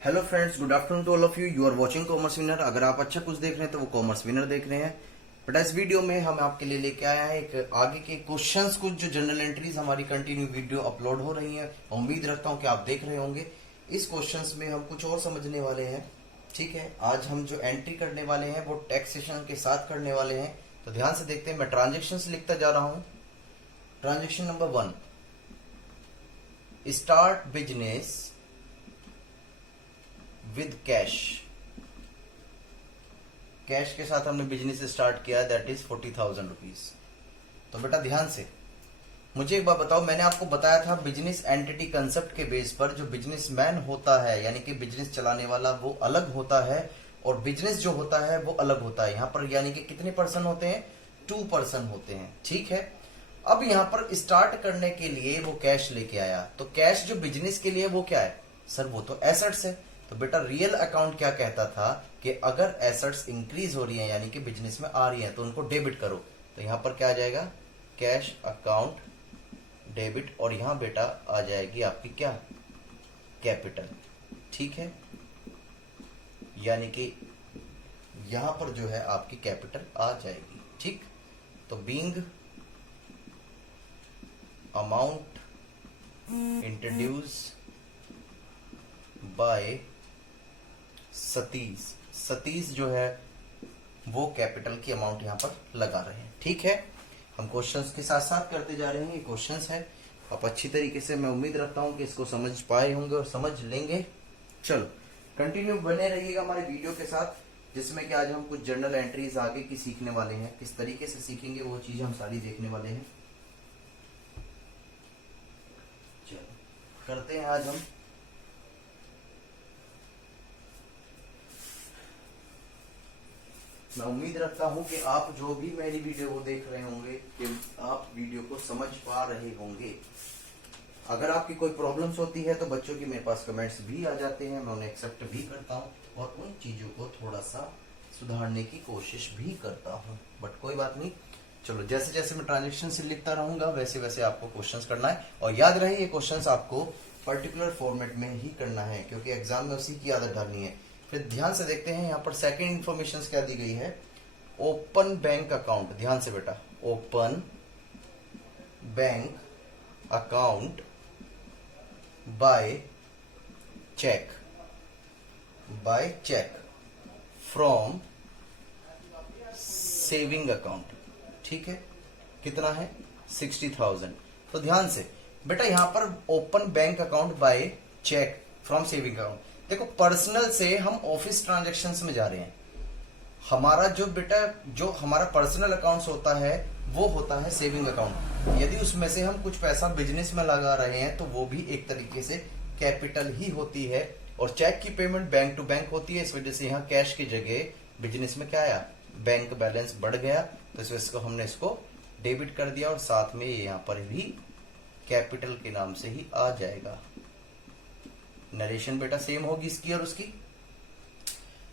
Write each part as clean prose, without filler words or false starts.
Hello friends, good afternoon to all of you. You are watching commerce winner. अगर आप अच्छा कुछ देख रहे हैं तो वो कॉमर्स विनर देख रहे हैं। बट इस वीडियो में हम आपके लिए लेके आए हैं एक आगे के क्वेश्चंस, कुछ जो जनरल एंट्रीज हमारी कंटिन्यू वीडियो अपलोड हो रही हैं। उम्मीद रखता हूं कि आप देख रहे होंगे। इस क्वेश्चंस में हम कुछ और समझने वाले हैं। ठीक है, आज हम जो एंट्री करने वाले हैं वो टैक्सेशन के साथ करने वाले हैं। तो ध्यान से देखते हैं। मैं ट्रांजेक्शन लिखता जा रहा हूं। Transaction number 1, start business with cash. Cash के साथ हमने बिजनेस स्टार्ट किया, दैट इज 40,000 रुपीज। तो बेटा ध्यान से मुझे एक बात बताओ, मैंने आपको बताया था बिजनेस एंटिटी कंसेप्ट के बेस पर जो बिजनेसमैन होता है यानी कि बिजनेस चलाने वाला वो अलग होता है और बिजनेस जो होता है वो अलग होता है। यहां पर यानी कि कितने पर्सन होते हैं? 2 पर्सन होते हैं। ठीक है, अब यहां पर स्टार्ट करने के लिए वो कैश लेके आया। तो कैश जो बिजनेस के लिए वो क्या है सर? वो तो एसेट्स है। तो बेटा रियल अकाउंट क्या कहता था कि अगर एसेट्स इंक्रीज हो रही हैं यानी कि बिजनेस में आ रही हैं तो उनको डेबिट करो। तो यहां पर क्या आ जाएगा? Cash account debit. और यहां बेटा आ जाएगी आपकी क्या? कैपिटल। ठीक है, यानी कि यहां पर जो है आपकी कैपिटल आ जाएगी। ठीक, तो being amount introduce by Satish. Satish जो है वो कैपिटल की अमाउंट यहां पर लगा रहे हैं। ठीक है, हम क्वेश्चंस के साथ साथ करते जा रहे हैं। ये क्वेश्चंस है, आप अच्छी तरीके से, मैं उम्मीद रखता हूं कि इसको समझ पाए होंगे और समझ लेंगे। चलो कंटिन्यू बने रहिएगा हमारे वीडियो के साथ, जिसमें कि आज हम कुछ जर्नल एंट्रीज आगे की सीखने वाले हैं। किस तरीके से सीखेंगे वो चीजें हम सारी देखने वाले हैं। चलो करते हैं आज हम। मैं उम्मीद रखता हूं कि आप जो भी मेरी वीडियो को देख रहे होंगे कि आप वीडियो को समझ पा रहे होंगे। अगर आपकी कोई प्रॉब्लम्स होती है तो बच्चों की मेरे पास कमेंट्स भी आ जाते हैं, मैं उन्हें एक्सेप्ट भी करता हूं और उन चीजों को थोड़ा सा सुधारने की कोशिश भी करता हूं। बट कोई बात नहीं, चलो जैसे जैसे मैं ट्रांजेक्शन से लिखता रहूंगा वैसे वैसे आपको क्वेश्चंस करना है। और याद रहे ये क्वेश्चंस आपको पर्टिकुलर फॉर्मेट में ही करना है क्योंकि एग्जाम में उसी की आदत डालनी है। फिर ध्यान से देखते हैं, यहाँ पर सेकंड इंफॉर्मेशन क्या दी गई है? Open bank account. ध्यान से बेटा, open bank account by cheque, by cheque from saving account. ठीक है, कितना है? 60,000। तो ध्यान से बेटा यहां पर open bank account by cheque from saving account. देखो पर्सनल से हम ऑफिस ट्रांजेक्शन्स में जा रहे हैं। हमारा जो बेटा जो हमारा पर्सनल अकाउंट्स होता है वो होता है सेविंग अकाउंट। यदि उसमें से हम कुछ पैसा बिजनेस में लगा रहे हैं तो वो भी एक तरीके से कैपिटल ही होती है। और चेक की पेमेंट बैंक टू बैंक होती है, इस वजह से यहाँ कैश की जगह बिजनेस में क्या आया? बैंक बैलेंस बढ़ गया, तो इस वजह से हमने इसको डेबिट कर दिया और साथ में यहाँ पर भी कैपिटल के नाम से ही आ जाएगा। नरेशन बेटा सेम होगी इसकी और उसकी।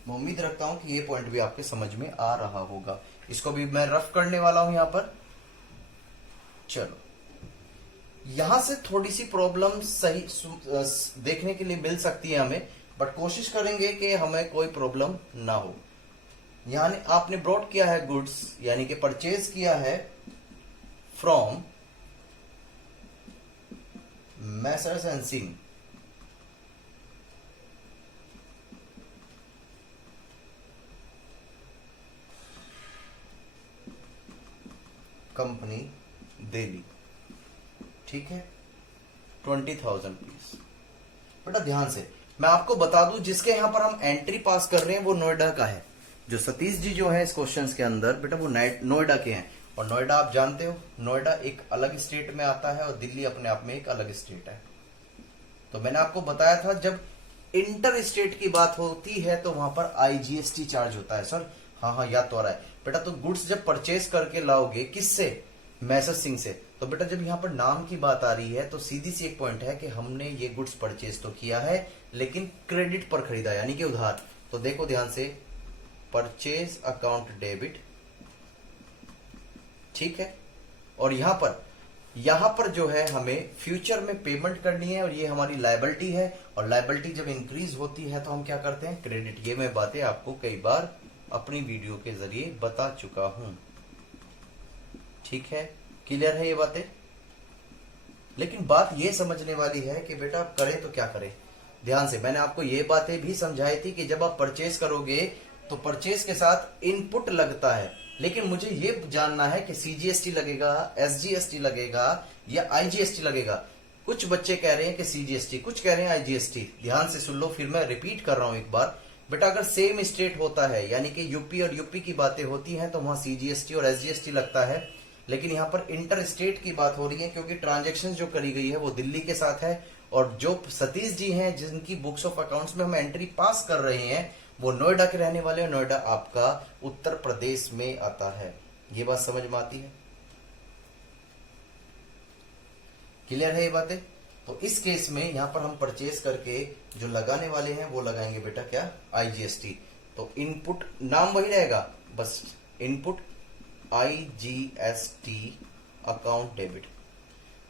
मैं उम्मीद रखता हूं कि ये पॉइंट भी आपके समझ में आ रहा होगा। इसको भी मैं रफ करने वाला हूं यहां पर। चलो यहां से थोड़ी सी प्रॉब्लम सही देखने के लिए मिल सकती है हमें, बट कोशिश करेंगे कि हमें कोई प्रॉब्लम ना हो। यानी आपने ब्रॉट किया है गुड्स, यानी कि परचेज किया है from Messrs and Singh. Company Delhi. ठीक है, 20,000 रुपीज। बेटा ध्यान से मैं आपको बता दूं, जिसके यहां पर हम एंट्री पास कर रहे हैं वो नोएडा का है। जो सतीश जी जो है इस क्वेश्चंस के अंदर बेटा वो नोएडा के हैं। और नोएडा आप जानते हो, नोएडा एक अलग स्टेट में आता है और दिल्ली अपने आप में एक अलग स्टेट है। तो मैंने आपको बताया था जब इंटर स्टेट की बात होती है तो वहां पर IGST चार्ज होता है। सर हाँ हाँ याद तो आ रहा है बेटा। तो गुड्स जब परचेज करके लाओगे किससे? मैसर सिंह से। तो बेटा जब यहां पर नाम की बात आ रही है तो सीधी सी एक पॉइंट है कि हमने ये गुड्स परचेज तो किया है लेकिन क्रेडिट पर खरीदा यानी कि उधार। तो देखो ध्यान से, परचेज अकाउंट डेबिट। ठीक है, और यहां पर यहां पर जो है हमें फ्यूचर में पेमेंट करनी है और ये हमारी लायबिलिटी है, और लायबिलिटी जब इंक्रीज होती है तो हम क्या करते हैं, क्रेडिट। ये मैं बातें आपको कई बार अपनी वीडियो के जरिए बता चुका हूं। ठीक है, क्लियर है ये बातें। लेकिन बात ये समझने वाली है कि बेटा आप करें तो क्या करें। ध्यान से, मैंने आपको ये बातें भी समझाई थी कि जब आप परचेज करोगे तो परचेज के साथ इनपुट लगता है, लेकिन मुझे ये जानना है कि सीजीएसटी लगेगा, एसजीएसटी लगेगा या आईजीएसटी लगेगा। कुछ बच्चे कह रहे हैं कि सीजीएसटी, कुछ कह रहे हैं आईजीएसटी। ध्यान से सुन लो, फिर मैं रिपीट कर रहा हूं एक बार। बेटा अगर सेम स्टेट होता है, यानी कि यूपी और यूपी की बातें होती हैं, तो वहां सीजीएसटी और एसजीएसटी लगता है। लेकिन यहाँ पर इंटर स्टेट की बात हो रही है, क्योंकि ट्रांजेक्शन जो करी गई है वो दिल्ली के साथ है, और जो सतीश जी हैं जिनकी बुक्स ऑफ अकाउंट्स में हम एंट्री पास कर रहे हैं वो नोएडा के रहने वाले हैं। नोएडा आपका उत्तर प्रदेश में आता है। ये बात समझ में आती है, क्लियर है ये बातें। तो इस केस में यहां पर हम परचेज करके जो लगाने वाले हैं वो लगाएंगे बेटा क्या, आईजीएसटी। तो इनपुट नाम वही रहेगा, बस input IGST account debit.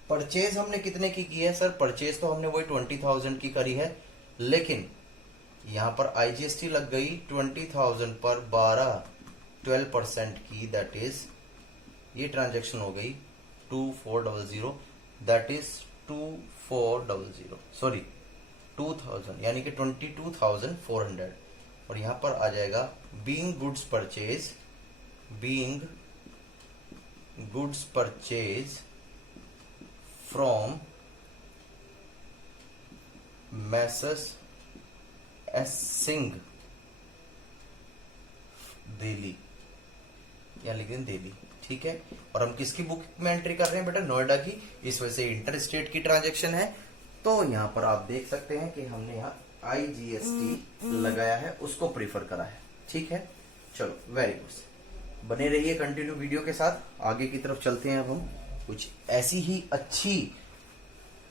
Purchase हमने कितने की है सर, परचेज तो हमने वही 20,000 की करी है, लेकिन यहां पर आईजीएसटी लग गई 20,000 पर 12% की, दैट इज ये ट्रांजैक्शन हो गई 2400, दैट इज 2400 सॉरी 2000, यानी कि 22,400। और यहां पर आ जाएगा being goods purchase, being goods purchase from Messrs S Singh Delhi, या लिख दें दिल्ली। ठीक है, और हम किसकी बुक में एंट्री कर रहे हैं बेटा, नोएडा की। इस वजह से इंटर स्टेट की ट्रांजैक्शन है, तो यहां पर आप देख सकते हैं कि हमने यहाँ आईजीएसटी लगाया है, उसको प्रीफर करा है। ठीक है, चलो वेरी गुड, बने रहिए कंटिन्यू वीडियो के साथ। आगे की तरफ चलते हैं अब हम कुछ ऐसी ही अच्छी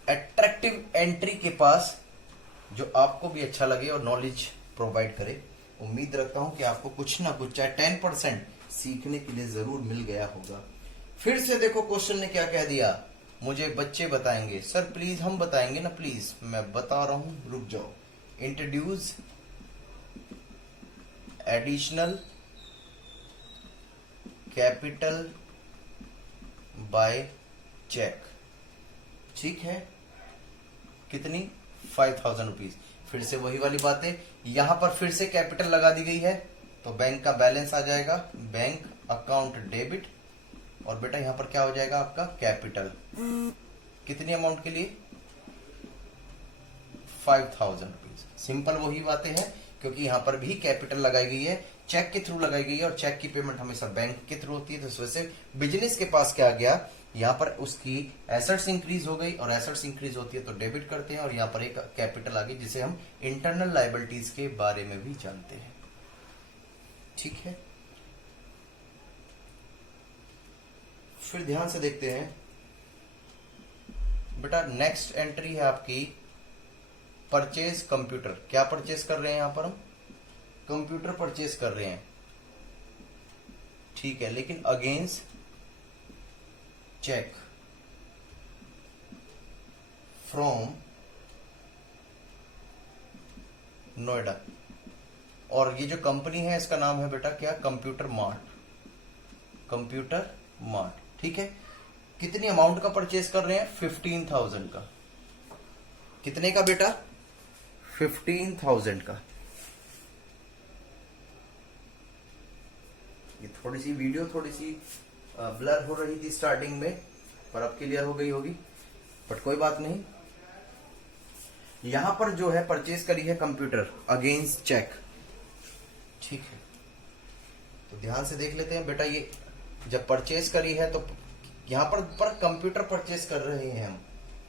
अट्रैक्टिव एंट्री के पास जो आपको भी अच्छा लगे और नॉलेज प्रोवाइड करे। उम्मीद रखता हूं कि आपको कुछ ना कुछ, चाहे 10% सीखने के लिए जरूर मिल गया होगा। फिर से देखो क्वेश्चन ने क्या कह दिया, मुझे बच्चे बताएंगे। सर प्लीज, हम बताएंगे ना प्लीज, मैं बता रहा हूं, रुक जाओ। Introduce additional capital by cheque. ठीक है, कितनी, 5,000 रुपीज। फिर से वही वाली बातें, यहां पर फिर से कैपिटल लगा दी गई है, तो बैंक का बैलेंस आ जाएगा बैंक अकाउंट डेबिट, और बेटा यहां पर क्या हो जाएगा आपका कैपिटल, कितनी अमाउंट के लिए, 5,000 रुपीज। सिंपल वही बातें हैं, क्योंकि यहां पर भी कैपिटल लगाई गई है, चेक के थ्रू लगाई गई है, और चेक की पेमेंट हमेशा बैंक के थ्रू होती है। तो इस वजह से बिजनेस के पास क्या गया, यहाँ पर उसकी एसेट्स इंक्रीज हो गई, और एसेट्स इंक्रीज होती है तो डेबिट करते हैं, और यहाँ पर एक कैपिटल आ गई जिसे हम इंटरनल लायबिलिटीज के बारे में भी जानते हैं। ठीक है, फिर ध्यान से देखते हैं बेटा, नेक्स्ट एंट्री है आपकी परचेज कंप्यूटर। क्या परचेज कर रहे हैं यहां पर हम, कंप्यूटर परचेज कर रहे हैं। ठीक है, लेकिन अगेंस्ट चेक फ्रॉम नोएडा, और ये जो कंपनी है इसका नाम है बेटा क्या, कंप्यूटर मार्ट, कंप्यूटर मार्ट। ठीक है, कितनी अमाउंट का परचेज कर रहे हैं, 15,000 का। कितने का बेटा, 15,000 का। ये थोड़ी सी वीडियो थोड़ी सी ब्लर हो रही थी स्टार्टिंग में, पर अब क्लियर हो गई होगी, बट कोई बात नहीं। यहां पर जो है परचेज करी है कंप्यूटर अगेंस्ट चेक। ठीक है, तो ध्यान से देख लेते हैं बेटा, ये जब परचेज करी है तो यहां पर कंप्यूटर परचेज कर रहे हैं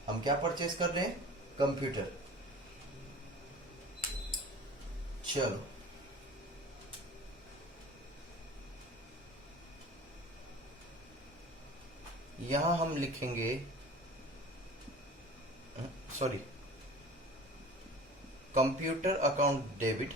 हम क्या परचेज कर रहे हैं, कंप्यूटर। चलो यहां हम लिखेंगे, सॉरी, कंप्यूटर अकाउंट डेबिट।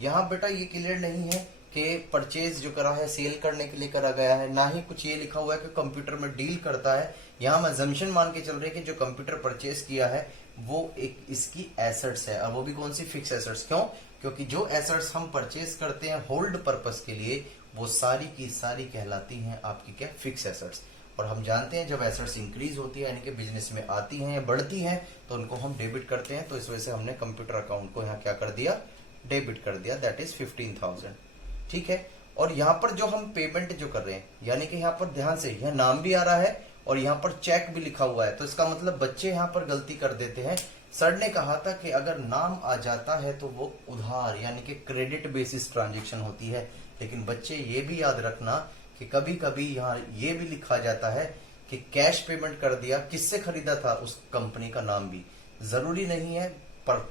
यहां बेटा ये क्लियर नहीं है कि परचेज जो करा है सेल करने के लिए करा गया है, ना ही कुछ ये लिखा हुआ है कि कंप्यूटर में डील करता है। यहाँ हम अजम्पशन मान के चल रहे हैं कि जो कंप्यूटर परचेज किया है वो एक इसकी एसेट्स है, और वो भी कौन सी, फिक्स एसेट्स। क्यों? क्योंकि जो एसेट्स हम परचेज करते हैं होल्ड पर्पस के लिए वो सारी की सारी कहलाती हैं आपकी क्या, फिक्स एसेट्स। और हम जानते हैं जब एसेट्स इंक्रीज होती है यानी कि बिजनेस में आती हैं या बढ़ती हैं तो उनको हम डेबिट करते हैं। तो इस वजह से हमने कंप्यूटर अकाउंट को यहाँ क्या कर दिया, डेबिट कर दिया, दैट इज 15,000। ठीक है। और यहाँ पर जो हम पेमेंट जो कर रहे हैं, यानी कि यहाँ पर ध्यान से यह नाम भी आ रहा है और यहाँ पर चेक भी लिखा हुआ है, तो इसका मतलब बच्चे यहाँ पर गलती कर देते हैं। सर ने कहा था कि अगर नाम आ जाता है तो वो उधार यानी कि क्रेडिट बेसिस ट्रांजेक्शन होती है, लेकिन बच्चे ये भी याद रखना कि कभी कभी यहाँ ये भी लिखा जाता है कि कैश पेमेंट कर दिया, किससे खरीदा था, उस कंपनी का नाम भी जरूरी नहीं है, पर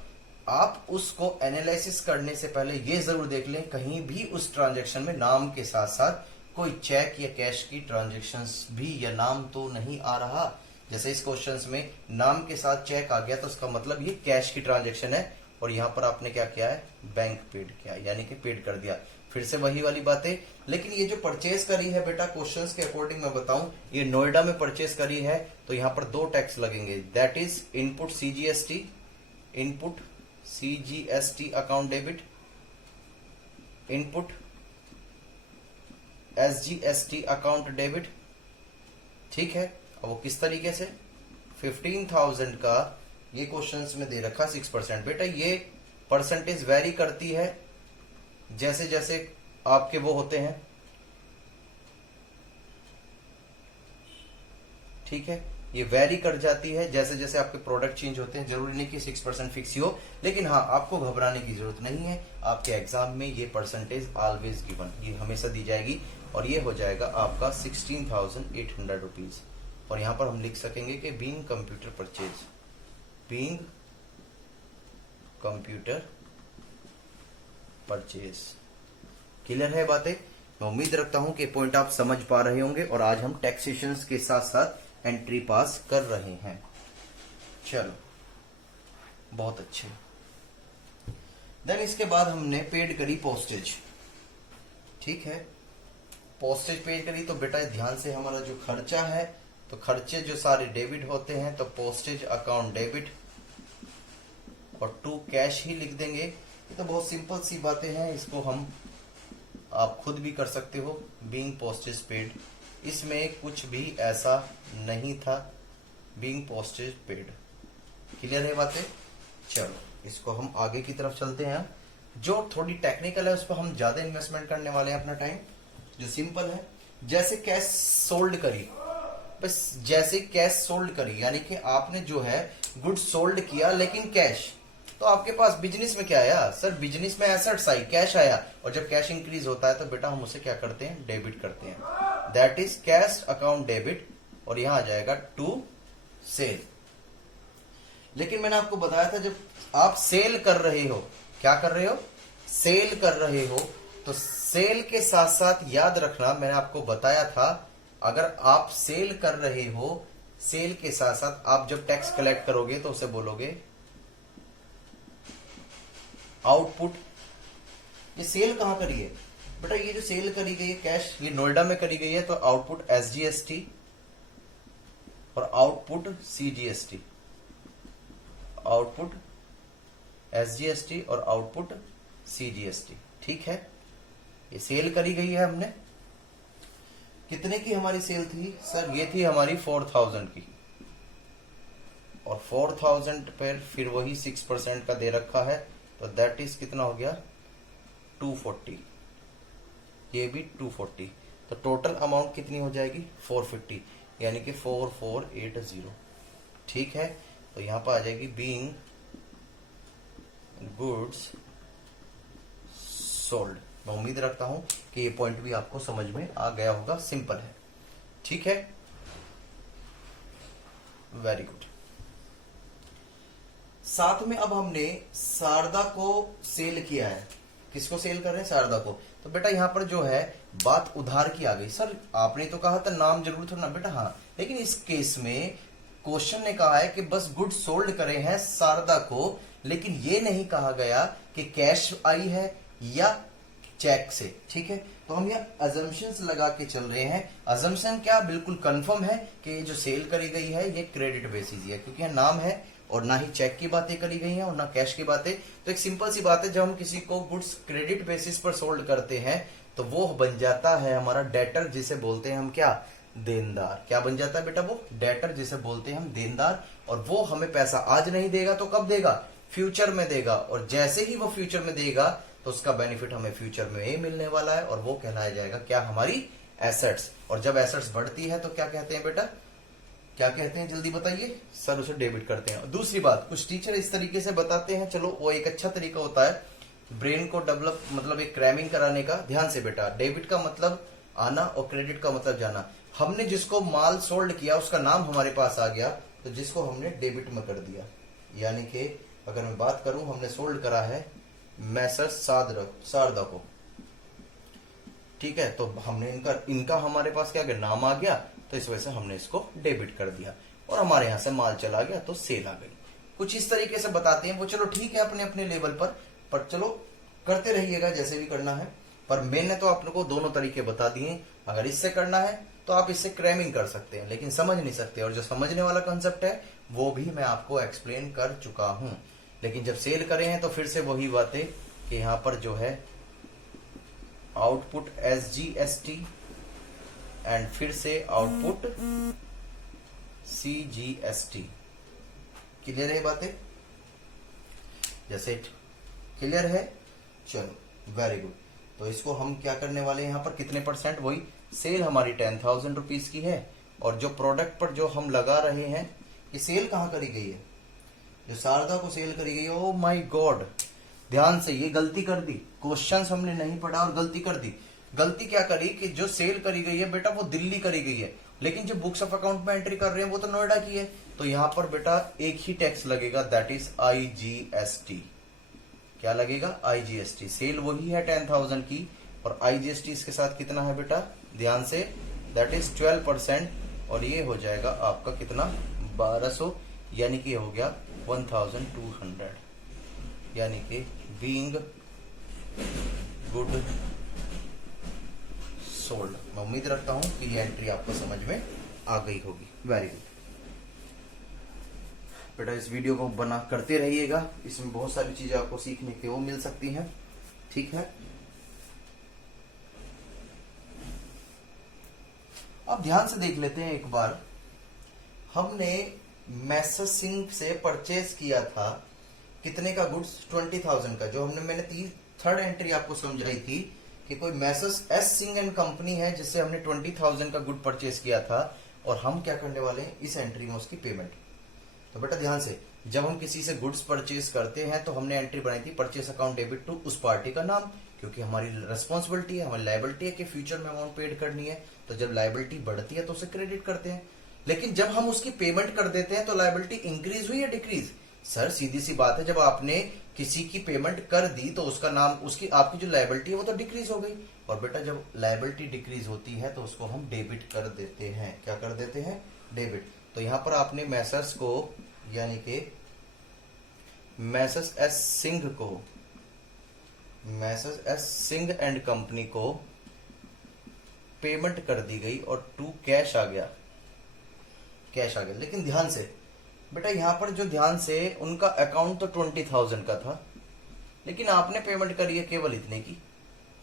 आप उसको एनालिसिस करने से पहले ये जरूर देख लें कहीं भी उस ट्रांजेक्शन में नाम के साथ साथ कोई चेक या कैश की ट्रांजेक्शन्स भी या नाम तो नहीं आ रहा। जैसे इस क्वेश्चंस में नाम के साथ चेक आ गया तो उसका मतलब ये कैश की ट्रांजेक्शन है, और यहाँ पर आपने क्या किया है, बैंक पेड किया यानी कि पेड कर दिया। फिर से वही वाली बातें, लेकिन ये जो परचेज करी है बेटा क्वेश्चंस के अकॉर्डिंग मैं बताऊं, ये नोएडा में परचेज करी है तो यहाँ पर 2 टैक्स लगेंगे, that is input CGST, input CGST account debit, input SGST account debit. ठीक है। अब वो किस तरीके से, 15,000 का ये क्वेश्चंस में दे रखा 6%। बेटा ये परसेंटेज वेरी करती है जैसे जैसे आपके वो होते हैं। ठीक है, ये वेरी कर जाती है जैसे जैसे आपके प्रोडक्ट चेंज होते हैं। जरूरी नहीं कि 6% फिक्स ही हो, लेकिन हाँ आपको घबराने की जरूरत नहीं है। आपके एग्जाम में ये परसेंटेज ऑलवेज गिवन, ये हमेशा दी जाएगी, और ये हो जाएगा आपका 16,800 रुपीज। और यहां पर हम लिख सकेंगे कि being computer purchase, being computer purchase. Clear है बातें? मैं उम्मीद रखता हूं कि पॉइंट आप समझ पा रहे होंगे, और आज हम टैक्सेशन के साथ साथ एंट्री पास कर रहे हैं। चलो बहुत अच्छे। देन इसके बाद हमने पेड करी पोस्टेज। ठीक है, पोस्टेज पेड करी तो बेटा ध्यान से, हमारा जो खर्चा है तो खर्चे जो सारे डेबिट होते हैं तो पोस्टेज अकाउंट डेबिट, और टू कैश ही लिख देंगे। ये तो बहुत सिंपल सी बातें हैं, इसको हम आप खुद भी कर सकते हो। बीइंग पोस्टेज पेड, इसमें कुछ भी ऐसा नहीं था, बीइंग पोस्टेज पेड। क्लियर है बातें? चलो इसको हम आगे की तरफ चलते हैं। जो थोड़ी टेक्निकल है उस पर हम ज्यादा इन्वेस्टमेंट करने वाले हैं अपना टाइम। जो सिंपल है, जैसे कैश सोल्ड करी, बस जैसे कैश सोल्ड करी यानी कि आपने जो है गुड सोल्ड किया लेकिन कैश, तो आपके पास बिजनेस में क्या आया सर, बिजनेस में एसेट्स आई, कैश आया, और जब कैश इंक्रीज होता है तो बेटा हम उसे क्या करते हैं, डेबिट करते हैं, that is cash account debit. और यहां आ जाएगा टू सेल। लेकिन मैंने आपको बताया था जब आप सेल कर रहे हो, क्या कर रहे हो, सेल कर रहे हो, तो सेल के साथ साथ याद रखना, मैंने आपको बताया था अगर आप सेल कर रहे हो, सेल के साथ साथ आप जब टैक्स कलेक्ट करोगे तो उसे बोलोगे आउटपुट। ये सेल कहां करी है बेटा, ये जो सेल करी गई है कैश, ये नोएडा में करी गई है, तो आउटपुट एसजीएसटी और आउटपुट सीजीएसटी, आउटपुट एसजीएसटी और आउटपुट सीजीएसटी। ठीक है, ये सेल करी गई है हमने। कितने की हमारी सेल थी सर, ये थी हमारी 4,000 की, और 4,000 पर फिर वही 6% का दे रखा है, तो दैट इज कितना हो गया 240, ये भी 240, तो टोटल अमाउंट कितनी हो जाएगी 450, यानी कि 4480। ठीक है, तो यहां पर आ जाएगी बीइंग गुड्स सोल्ड। मैं उम्मीद रखता हूं कि ये पॉइंट भी आपको समझ में आ गया होगा, सिंपल है। ठीक है, वेरी गुड। साथ में अब हमने शारदा को सेल किया है। किसको सेल कर रहे हैं, शारदा को। तो बेटा यहां पर जो है बात उधार की आ गई। सर आपने तो कहा था नाम जरूर था ना बेटा, हाँ, लेकिन इस केस में क्वेश्चन ने कहा है कि बस गुड सोल्ड करे हैं शारदा को, लेकिन ये नहीं कहा गया कि कैश आई है या चेक से, ठीक है। तो हम यहाँ अजम्पशंस लगा के चल रहे हैं। अजम्पशन क्या बिल्कुल कंफर्म है कि ये जो सेल करी गई है ये क्रेडिट बेसिस है, क्योंकि यहाँ नाम है और ना ही चेक की बातें करी गई हैं और ना कैश की बातें। तो एक सिंपल सी बात है, जब हम किसी को गुड्स क्रेडिट बेसिस पर सोल्ड करते हैं तो वो बन जाता है हमारा डेटर, जिसे बोलते हैं हम क्या, देनदार। क्या बन जाता है बेटा, वो डेटर जिसे बोलते हैं हम देनदार। और वो हमें पैसा आज नहीं देगा तो कब देगा, फ्यूचर में देगा। और जैसे ही वो फ्यूचर में देगा तो उसका बेनिफिट हमें फ्यूचर में ही मिलने वाला है और वो कहलाया जाएगा क्या, हमारी एसेट्स। और जब एसेट्स बढ़ती है तो क्या कहते हैं बेटा, क्या कहते हैं, जल्दी बताइए सर। उसे डेबिट करते हैं। दूसरी बात, कुछ टीचर इस तरीके से बताते हैं, चलो वो एक अच्छा तरीका होता है ब्रेन को डेवलप, मतलब एक क्रैमिंग कराने का। ध्यान से बेटा, डेबिट का मतलब आना और क्रेडिट का मतलब जाना। हमने जिसको माल सोल्ड किया उसका नाम हमारे पास आ गया, तो जिसको हमने डेबिट में कर दिया। यानी कि अगर मैं बात करूं, हमने सोल्ड करा है मैसर्स शारदा को, ठीक है, तो हमने इनका हमारे पास क्या गया, नाम आ गया, तो इस वजह से हमने इसको डेबिट कर दिया और हमारे यहां से माल चला गया तो सेल आ गई। कुछ इस तरीके से बताते हैं वो, चलो ठीक है अपने अपने लेवल पर चलो करते रहिएगा जैसे भी करना है। पर मैंने तो आप लोगों को दोनों तरीके बता दिए। अगर इससे करना है तो आप इससे क्रैमिंग कर सकते हैं, लेकिन समझ नहीं सकते। और जो समझने वाला कंसेप्ट है वो भी मैं आपको एक्सप्लेन कर चुका हूं। लेकिन जब सेल करें हैं तो फिर से वही बातें कि यहां पर जो है आउटपुट SGST एंड फिर से आउटपुट CGST। क्लियर है बातें, जैसे क्लियर है, चलो वेरी गुड। तो इसको हम क्या करने वाले हैं, यहाँ पर कितने परसेंट, वही सेल हमारी 10,000 रुपीज की है। और जो प्रोडक्ट पर जो हम लगा रहे हैं, ये सेल कहाँ करी गई है, जो शारदा को सेल करी गई है। ओ माय गॉड, ध्यान से, ये गलती कर दी, क्वेश्चंस हमने नहीं पढ़ा और गलती कर दी। गलती क्या करी कि जो सेल करी गई है बेटा वो दिल्ली करी गई है, लेकिन जो बुक्स ऑफ अकाउंट में एंट्री कर रहे हैं वो तो नोएडा की है। तो यहाँ पर बेटा एक ही टैक्स लगेगा, दैट इज IGST। क्या लगेगा, IGST। सेल वही है 10,000 की और IGST इसके साथ कितना है बेटा, ध्यान से, दैट इज 12%। और ये हो जाएगा आपका कितना, 1200, यानी कि हो गया 1200, यानी कि बीइंग गुड सोल्ड। मैं उम्मीद रखता हूं कि ये एंट्री आपको समझ में आ गई होगी। वेरी गुड बेटा, इस वीडियो को बना करते रहिएगा, इसमें बहुत सारी चीजें आपको सीखने के वो मिल सकती हैं, ठीक है। अब ध्यान से देख लेते हैं एक बार, हमने मैसर्स सिंह से परचेज किया था कितने का गुड्स, 20,000 का। जो मैंने थर्ड एंट्री आपको समझाई थी कि कोई Messrs S Singh and company है जिससे हमने 20,000 का गुड परचेज किया था, और हम क्या करने वाले हैं, इस एंट्री में उसकी पेमेंट। तो बेटा ध्यान से, जब हम किसी से गुड्स परचेज करते हैं तो हमने एंट्री बनाई थी परचेज अकाउंट डेबिट टू उस पार्टी का नाम, क्योंकि हमारी रेस्पॉन्सिबिलिटी है, हमारी लायबिलिटी है कि फ्यूचर में अमाउंट पेड करनी है। तो जब लायबिलिटी बढ़ती है तो उसे क्रेडिट करते हैं। लेकिन जब हम उसकी पेमेंट कर देते हैं तो लायबिलिटी इंक्रीज हुई या डिक्रीज, सर सीधी सी बात है, जब आपने किसी की पेमेंट कर दी तो उसका नाम, उसकी आपकी जो लायबिलिटी है वो तो डिक्रीज हो गई। और बेटा जब लायबिलिटी डिक्रीज होती है तो उसको हम डेबिट कर देते हैं। क्या कर देते हैं, डेबिट। तो यहां पर आपने मैसर्स को, यानी कि मैसर्स S सिंह को, Messrs S Singh and company को पेमेंट कर दी गई और टू कैश आ गया, कैश आ गया। लेकिन ध्यान से बेटा, यहां पर जो ध्यान से, उनका अकाउंट तो 20,000 का था, लेकिन आपने पेमेंट करी है केवल इतने की।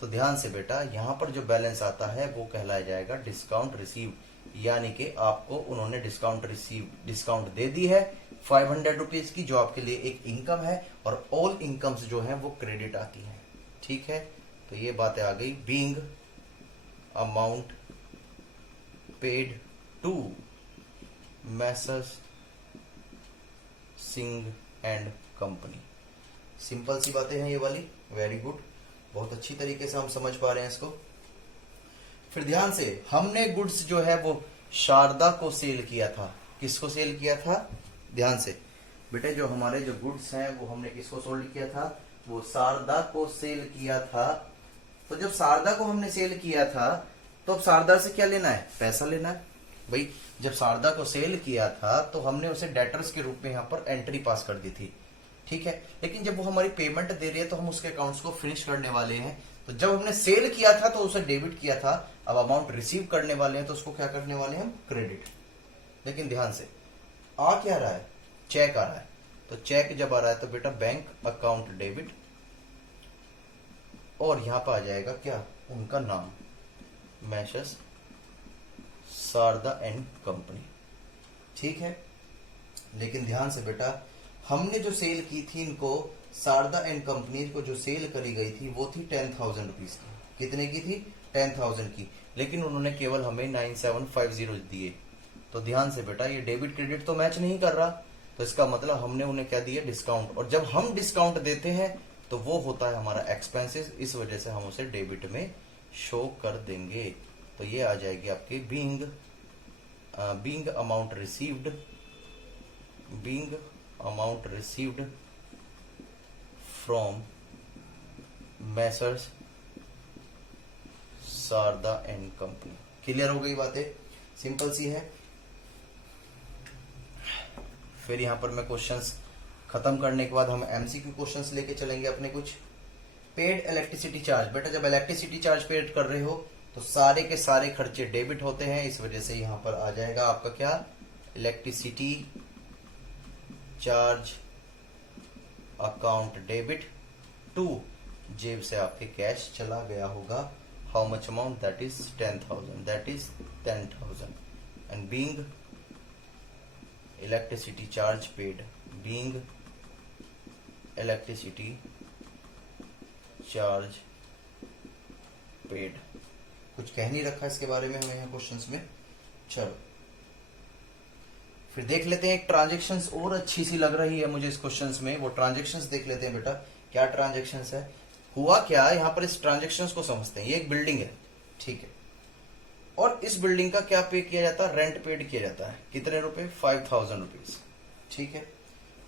तो ध्यान से बेटा, यहां पर जो बैलेंस आता है वो कहलाया जाएगा डिस्काउंट रिसीव, यानी कि आपको उन्होंने डिस्काउंट दे दी है 500 रुपीज की, जो आपके लिए एक इनकम है। और ऑल इनकम्स जो है वो क्रेडिट आती है, ठीक है। तो ये बातें आ गई, being amount paid to messrs Singh and company. Simple सी बातें हैं ये वाली, वेरी गुड, बहुत अच्छी तरीके से हम समझ पा रहे हैं इसको। फिर ध्यान से, हमने गुड्स जो है वो शारदा को सेल किया था। किसको सेल किया था, ध्यान से बेटे, जो हमारे जो गुड्स हैं वो हमने किसको सोल्ड किया था, वो शारदा को सेल किया था। तो जब शारदा को हमने सेल किया था तो अब शारदा से क्या लेना है, पैसा लेना है भाई। जब शारदा को सेल किया था तो हमने उसे डेटर्स के रूप में यहाँ पर एंट्री पास कर दी थी, ठीक है। लेकिन जब वो हमारी पेमेंट दे रही है तो हम उसके अकाउंट्स को फिनिश करने वाले हैं। तो जब हमने सेल किया था तो उसे डेबिट किया था, अब अमाउंट रिसीव करने वाले हैं तो उसको क्या करने वाले हैं हम, क्रेडिट। लेकिन ध्यान से आ क्या रहा है, चेक आ रहा है, तो चेक जब आ रहा है तो बेटा बैंक अकाउंट डेबिट, और यहां पर आ जाएगा क्या, उनका नाम, मैशर्स शारदा एंड कंपनी। ठीक है, लेकिन ध्यान से बेटा, हमने जो सेल की थी इनको, शारदा एंड कंपनी को जो सेल करी गई थी वो थी 10,000 रुपीज की। कितने की थी, 10,000 की, लेकिन उन्होंने केवल हमें 9750 दिए। तो ध्यान से बेटा, ये डेबिट क्रेडिट तो मैच नहीं कर रहा, तो इसका मतलब हमने उन्हें क्या दिया, डिस्काउंट। और जब हम डिस्काउंट देते हैं तो वो होता है हमारा एक्सपेंसेस, इस वजह से हम उसे डेबिट में शो कर देंगे। तो ये आ जाएगी आपकी being amount received from messrs Sharda and company. Clear हो गई बातें, सिंपल सी है। फिर यहां पर मैं क्वेश्चंस खत्म करने के बाद हम एमसीक्यू क्वेश्चंस लेके चलेंगे अपने कुछ। पेड इलेक्ट्रिसिटी चार्ज, बेटा जब इलेक्ट्रिसिटी चार्ज पेड कर रहे हो तो सारे के सारे खर्चे डेबिट होते हैं, इस वजह से यहां पर आ जाएगा आपका क्या, electricity charge account debit to, जेब से आपके कैश चला गया होगा, how much amount, that is 10,000 and being electricity charge paid, being electricity charge paid. कुछ कह नहीं रखा इसके बारे में हमें यहाँ क्वेश्चंस में। चलो फिर देख लेते हैं, एक ट्रांजेक्शन्स और अच्छी सी लग रही है मुझे इस क्वेश्चंस में, वो ट्रांजेक्शन्स देख लेते हैं बेटा, क्या ट्रांजेक्शन्स है, हुआ क्या है यहाँ पर। इस ट्रांजेक्शन्स को समझते हैं। ये एक बिल्डिंग है, ठीक है, और इस बिल्डिंग का क्या पे किया जाता है, रेंट पेड किया जाता है। कितने रुपए, 5,000 रुपीज, ठीक है।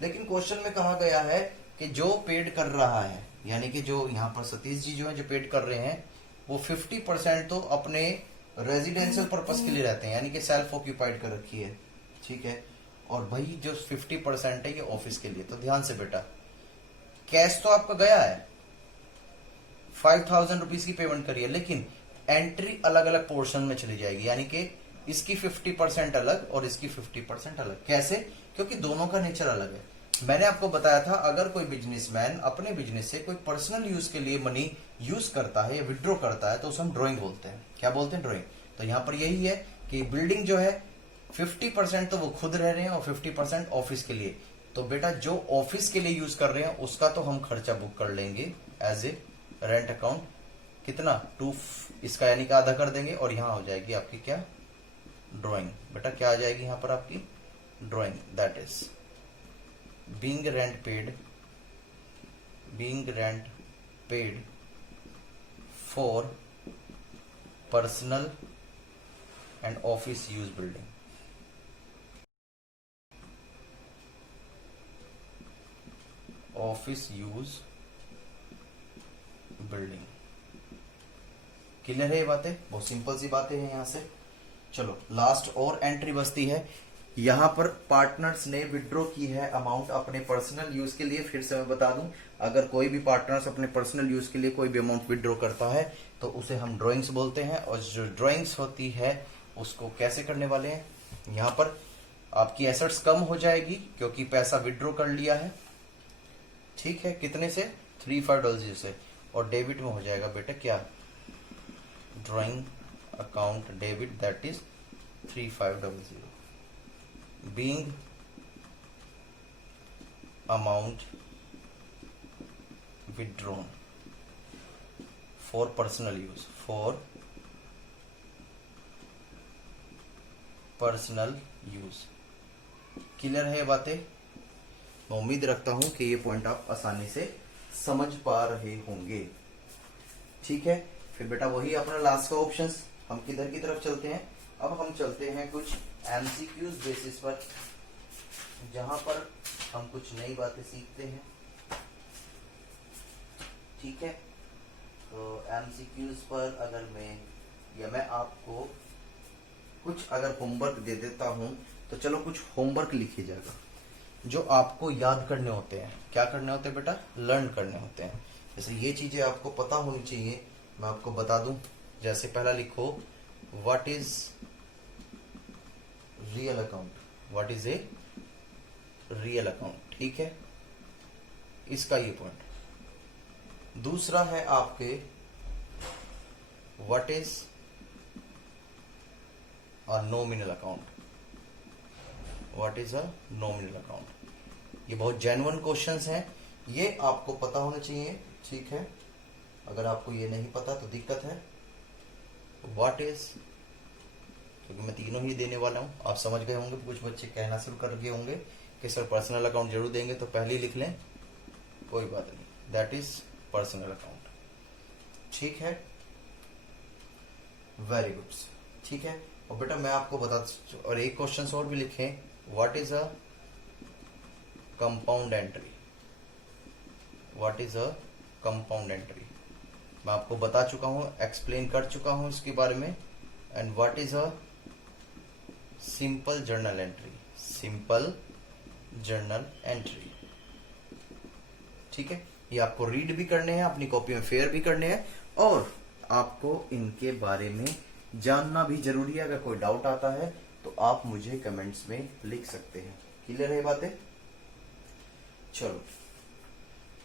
लेकिन क्वेश्चन में कहा गया है कि जो पेड कर रहा है, यानी कि जो यहाँ पर सतीश जी जो है जो पेड कर रहे हैं, वो 50% तो अपने रेजिडेंशियल पर्पस के लिए रहते हैं, यानी कि सेल्फ ऑक्यूपाइड कर रखी है, ठीक है, और भाई जो 50% है ये ऑफिस के लिए। तो ध्यान से बेटा, कैश तो आपका गया है, 5,000 रुपीज की पेमेंट करिए, लेकिन एंट्री अलग अलग पोर्शन में चली जाएगी, यानी कि इसकी 50% अलग और इसकी 50% अलग। कैसे, क्योंकि दोनों का नेचर अलग है। मैंने आपको बताया था, अगर कोई बिजनेसमैन अपने बिजनेस से कोई पर्सनल यूज के लिए मनी यूज करता है या विड्रॉ करता है तो उसे हम ड्रॉइंग बोलते हैं। क्या बोलते हैं, ड्रॉइंग। तो यहां पर यही है कि बिल्डिंग जो है 50% तो वो खुद रह रहे हैं और 50% ऑफिस के लिए। तो बेटा जो ऑफिस के लिए यूज कर रहे हैं उसका तो हम खर्चा बुक कर लेंगे एज ए रेंट अकाउंट, कितना 2, इसका यानी कि आधा कर देंगे, और यहां हो जाएगी आपकी क्या, ड्रॉइंग। बेटा क्या आ जाएगी यहां पर आपकी, drawing, that is being rent paid for personal and office use building. Office use building. Clear है ये बातें, बहुत सिंपल सी बातें हैं यहां से। चलो लास्ट और एंट्री बचती है, यहां पर पार्टनर्स ने विड्रॉ की है अमाउंट अपने पर्सनल यूज के लिए। फिर से मैं बता दूं, अगर कोई भी पार्टनर्स अपने पर्सनल यूज के लिए कोई भी अमाउंट विड्रॉ करता है तो उसे हम ड्राइंग्स बोलते हैं, और जो ड्राइंग्स होती है उसको कैसे करने वाले हैं, यहां पर आपकी एसेट्स कम हो जाएगी क्योंकि पैसा विड्रॉ कर लिया है, ठीक है, कितने से, 3500 से, और डेबिट में हो जाएगा बेटा क्या, drawing account debit, that is 3500, being amount withdrawn for personal use, clear है ये बातें। मैं उम्मीद रखता हूं कि ये पॉइंट आप आसानी से समझ पा रहे होंगे, ठीक है। फिर बेटा वही अपना लास्ट का ऑप्शंस, हम किधर की तरफ चलते हैं, अब हम चलते हैं कुछ एमसीक्यूज बेसिस पर, जहां पर हम कुछ नई बातें सीखते हैं, ठीक है। तो एमसीक्यूज पर अगर मैं आपको कुछ अगर होमवर्क दे देता हूं तो चलो कुछ होमवर्क लिखिए जाएगा जो आपको याद करने होते हैं। क्या करने होते हैं बेटा, लर्न करने होते हैं। जैसे ये चीजें आपको पता होनी चाहिए, मैं आपको बता दूं। जैसे पहला लिखो what is real account, what is a real account, ठीक है, इसका ये पॉइंट। दूसरा है आपके what is a nominal account, what is a nominal account. ये बहुत जेन्युइन क्वेश्चंस हैं, ये आपको पता होना चाहिए, ठीक है। अगर आपको ये नहीं पता तो दिक्कत है। व्हाट इज, क्योंकि मैं तीनों ही देने वाला हूं, आप समझ गए होंगे। कुछ बच्चे कहना शुरू कर गए होंगे कि सर पर्सनल अकाउंट जरूर देंगे, तो पहले ही लिख लें, कोई बात नहीं, दैट इज पर्सनल अकाउंट, ठीक है, वेरी गुड, ठीक है। और बेटा मैं आपको बता, और एक क्वेश्चन और भी लिखें, what is a compound entry, what is a compound entry. मैं आपको बता चुका हूं, एक्सप्लेन कर चुका हूं इसके बारे में। And what is a simple journal entry, simple journal entry, ठीक है। ये आपको रीड भी करने हैं, अपनी कॉपी में फेयर भी करने हैं, और आपको इनके बारे में जानना भी जरूरी है। अगर कोई डाउट आता है तो आप मुझे कमेंट्स में लिख सकते हैं। क्लियर है बातें? चलो,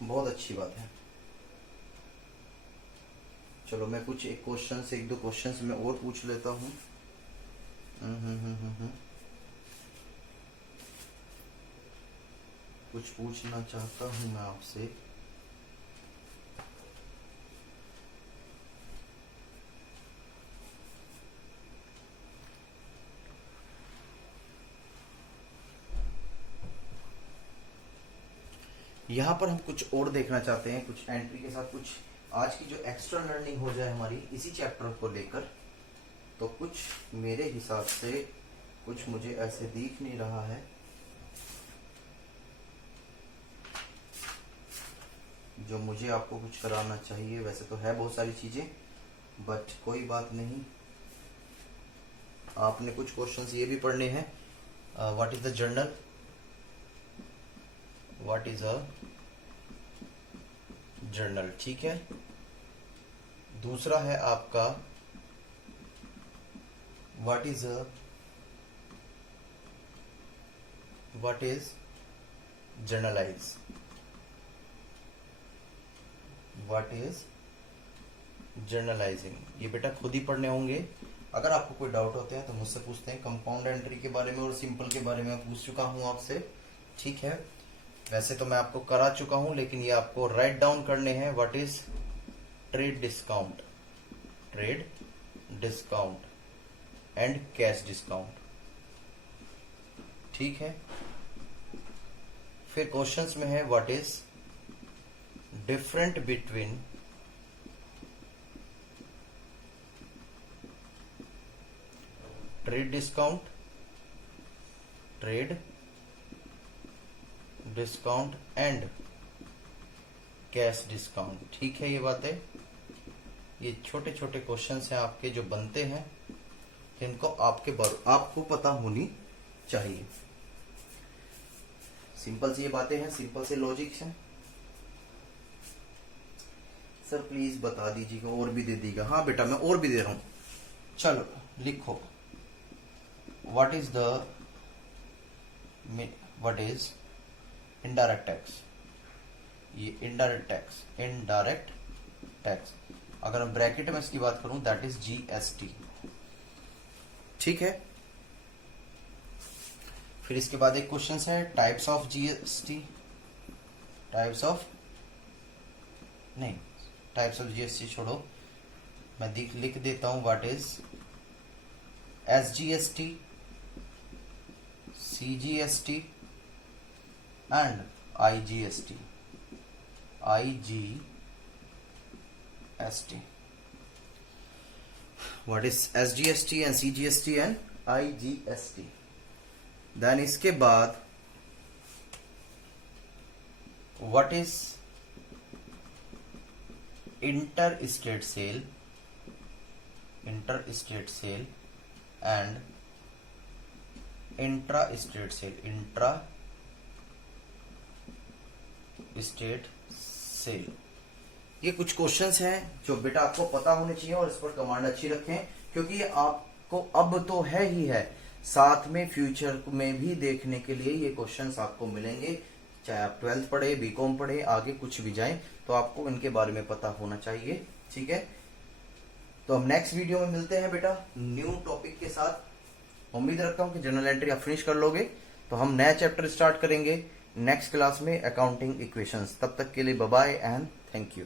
बहुत अच्छी बात है। चलो मैं कुछ एक क्वेश्चन से, एक दो क्वेश्चन मैं और पूछ लेता हूं। कुछ पूछना चाहता हूं मैं आपसे। यहाँ पर हम कुछ और देखना चाहते हैं, कुछ एंट्री के साथ कुछ आज की जो एक्स्ट्रा लर्निंग हो जाए हमारी इसी चैप्टर को लेकर। तो कुछ मेरे हिसाब से कुछ मुझे ऐसे दिख नहीं रहा है, जो मुझे आपको कुछ कराना चाहिए। वैसे तो है बहुत सारी चीजें, बट कोई बात नहीं। आपने कुछ क्वेश्चंस ये भी पढ़ने हैं। What is the journal, what is a journal, ठीक है। दूसरा है आपका what is generalized, what is journalising. ये बेटा खुद ही पढ़ने होंगे। अगर आपको कोई डाउट होते हैं तो मुझसे पूछते हैं। कंपाउंड एंट्री के बारे में और सिंपल के बारे में मैं पूछ चुका हूं आपसे, ठीक है। वैसे तो मैं आपको करा चुका हूं, लेकिन ये आपको राइट डाउन करने हैं। What is trade discount, trade discount and cash discount, ठीक है। फिर क्वेश्चंस में है what is different between trade discount, trade discount and cash discount, ठीक है। ये बातें, ये छोटे छोटे क्वेश्चंस हैं आपके जो बनते हैं, जिनको आपको पता होनी चाहिए। सिंपल सी ये बातें हैं, सिंपल से लॉजिक हैं। सर प्लीज बता दीजिएगा, और भी दे दीजिएगा। हाँ बेटा मैं और भी दे रहा हूं। चलो लिखो, व्हाट इज इनडायरेक्ट टैक्स। ये इनडायरेक्ट टैक्स, अगर मैं ब्रैकेट में इसकी बात करूं दैट इज जीएसटी, ठीक है। फिर इसके बाद एक क्वेश्चन है types of GST, types of GST छोड़ो, मैं लिख देता हूं। What is SGST, CGST and IGST, what is SGST and CGST and IGST. Then इसके बाद what is inter state sale and intra state sale, ये कुछ क्वेश्चंस हैं जो बेटा आपको पता होने चाहिए और इस पर कमांड अच्छी रखें, क्योंकि ये आपको अब तो है ही है, साथ में फ्यूचर में भी देखने के लिए ये क्वेश्चंस आपको मिलेंगे। चाहे आप 12th पढ़े, बीकॉम पढ़े, आगे कुछ भी जाएं, तो आपको इनके बारे में पता होना चाहिए। ठीक है, तो हम नेक्स्ट वीडियो में मिलते हैं बेटा न्यू टॉपिक के साथ। उम्मीद रखता हूं कि जर्नल एंट्री आप फिनिश कर लोगे, तो हम नया चैप्टर स्टार्ट करेंगे नेक्स्ट क्लास में, अकाउंटिंग इक्वेशंस। तब तक के लिए bye bye and thank you.